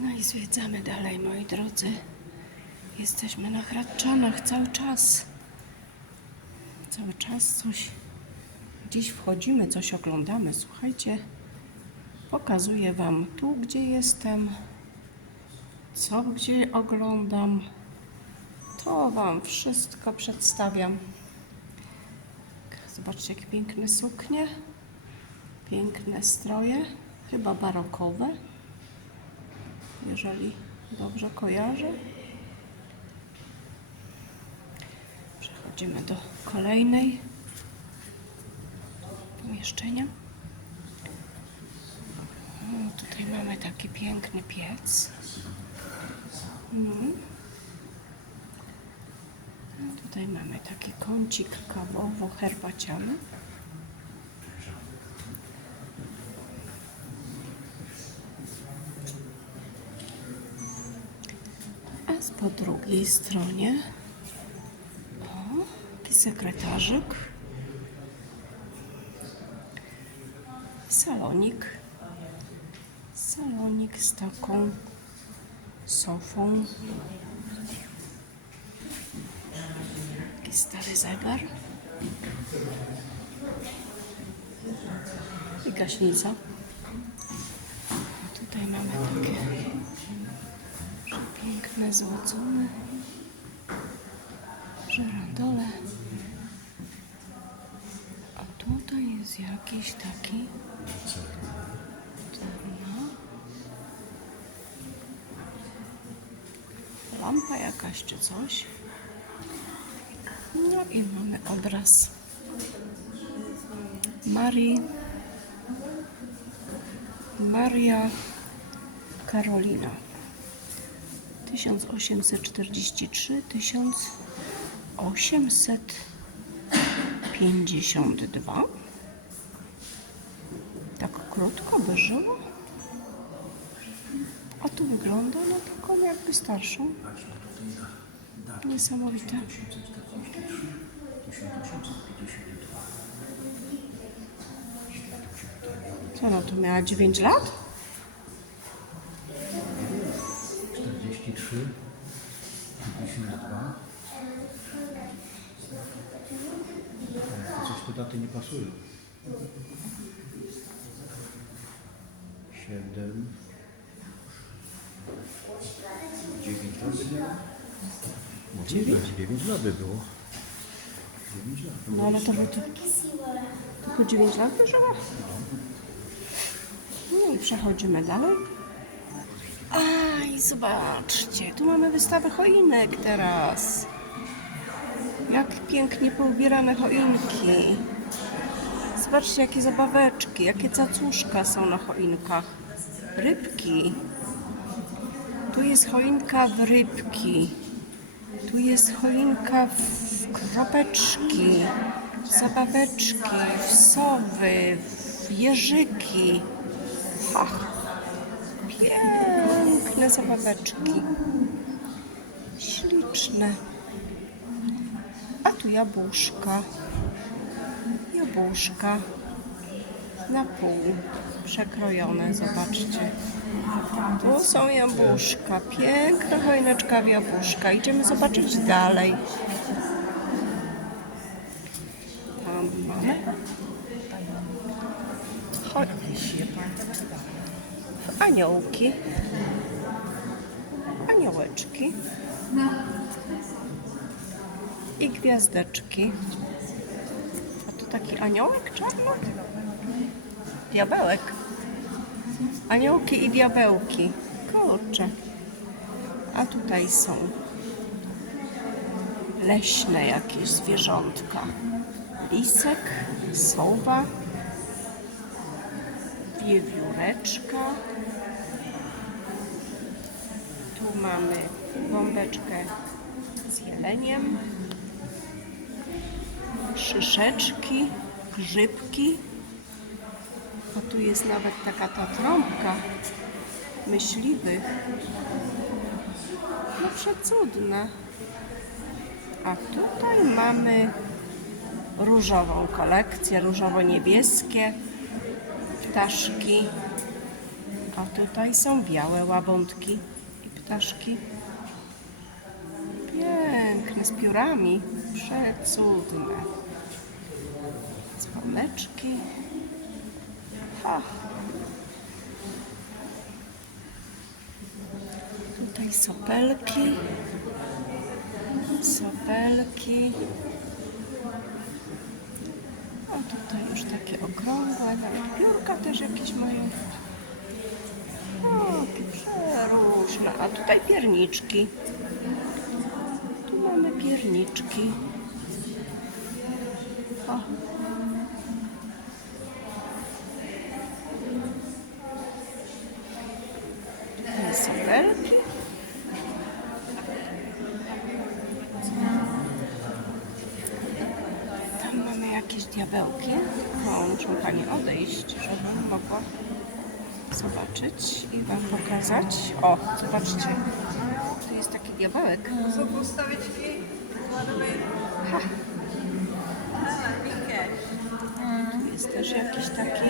No i zwiedzamy dalej, moi drodzy. Jesteśmy na Hradczanach cały czas. Cały czas coś. Gdzieś wchodzimy, coś oglądamy. Słuchajcie, pokazuję Wam tu, gdzie jestem, co gdzie oglądam. To Wam wszystko przedstawiam. Zobaczcie, jakie piękne suknie, piękne stroje, chyba barokowe, jeżeli dobrze kojarzę. Przechodzimy do kolejnej pomieszczenia. O, tutaj mamy taki piękny piec. Mhm. A Tutaj mamy taki kącik kawowo-herbaciany. A z po drugiej stronie o, taki sekretarzyk. Salonik. Salonik z taką sofą. Taki stary zegar. I gaśnica. Tutaj mamy takie piękne, złocone żyrandole. A tutaj jest jakiś taki Terno. Lampa jakaś czy coś. No i mamy obraz Marii Maria Karolina 1843 1852 tak krótko by żyło a tu wygląda na taką jakby starszą. Niesamowite. Co no, to miała 9 lat? 43, 52. To coś te daty nie pasują. 7, 9 lat by? Możliwe, 9 lat by było. 9 lat. No ale to by to... Po 9 lat wyżyła? No i przechodzimy dalej. A i zobaczcie, tu mamy wystawę choinek teraz. Jak pięknie poubierane choinki. Zobaczcie, jakie zabaweczki, jakie cacuszka są na choinkach. Rybki. Tu jest choinka w rybki. Tu jest choinka w kropeczki, zabaweczki, w sowy, w jeżyki. Ach, piękne zabaweczki. Śliczne. A tu jabłuszka. Jabłuszka na pół przekrojone, zobaczcie. Tu są jabłuszka, piękna choineczka w jabłuszka. Idziemy zobaczyć dalej. Tam mamy cho- aniołki, aniołeczki i gwiazdeczki. A to taki aniołek czarny? Diabełek. Aniołki i diabełki. Kurczę. A tutaj są leśne jakieś zwierzątka. Lisek, sowa, wiewióreczka. Tu mamy bombeczkę z jeleniem, szyszeczki, grzybki. O, tu jest nawet taka ta trąbka myśliwych. No przecudne. A tutaj mamy różową kolekcję, różowo-niebieskie ptaszki. A tutaj są białe łabądki i ptaszki. Z piórami. Przecudne. Dzwoneczki. Ha. Tutaj sopelki. Sopelki. A tutaj już takie okrągłe, nawet piórka też jakieś mają. O, przeróżne. A tutaj pierniczki. Pierniczki. O. Tutaj sobelki. Tam mamy jakieś diabełki. O, muszę Pani odejść, żebym mogła zobaczyć i Wam pokazać. O, zobaczcie. Tu jest taki diabełek. Co postawić tu jest też jakiś taki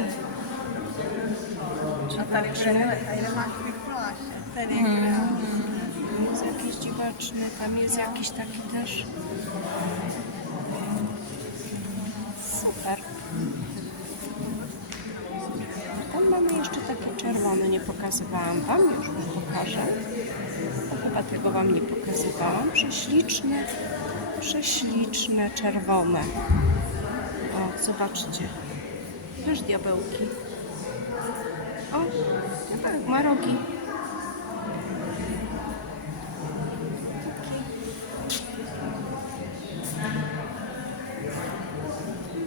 Mikuláše? Ten je jest jakiś dziwaczny, tam jest jakiś taki też. Super. Tam mamy jeszcze taki czerwony, nie pokazywałam Wam, już Wam pokażę. Chyba tego Wam nie pokazywałam. Prześliczne, prześliczne, czerwone. O, zobaczcie. Też diabełki. O, tak, ma rogi.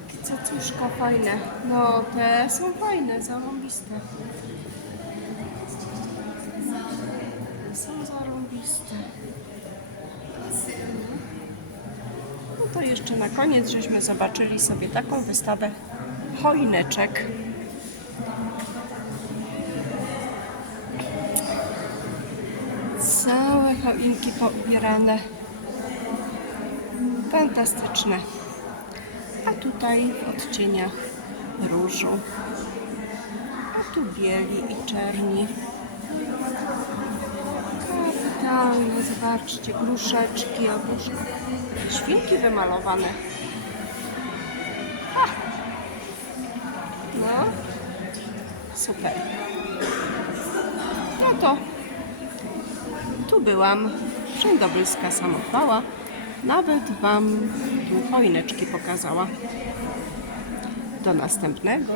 Takie cacuszka fajne. No, te są fajne, zarąbiste. Są zarąbiste. To jeszcze na koniec, żeśmy zobaczyli sobie taką wystawę choineczek. Całe choinki poubierane. Fantastyczne. A tutaj w odcieniach różu. A tu bieli i czerni. Kapitalne, zobaczcie, gruszeczki, jabłuszka. Świnki wymalowane. Ha! No, super. No to tu byłam. Wszędobylska samochwała. Nawet Wam tu choineczki pokazała. Do następnego.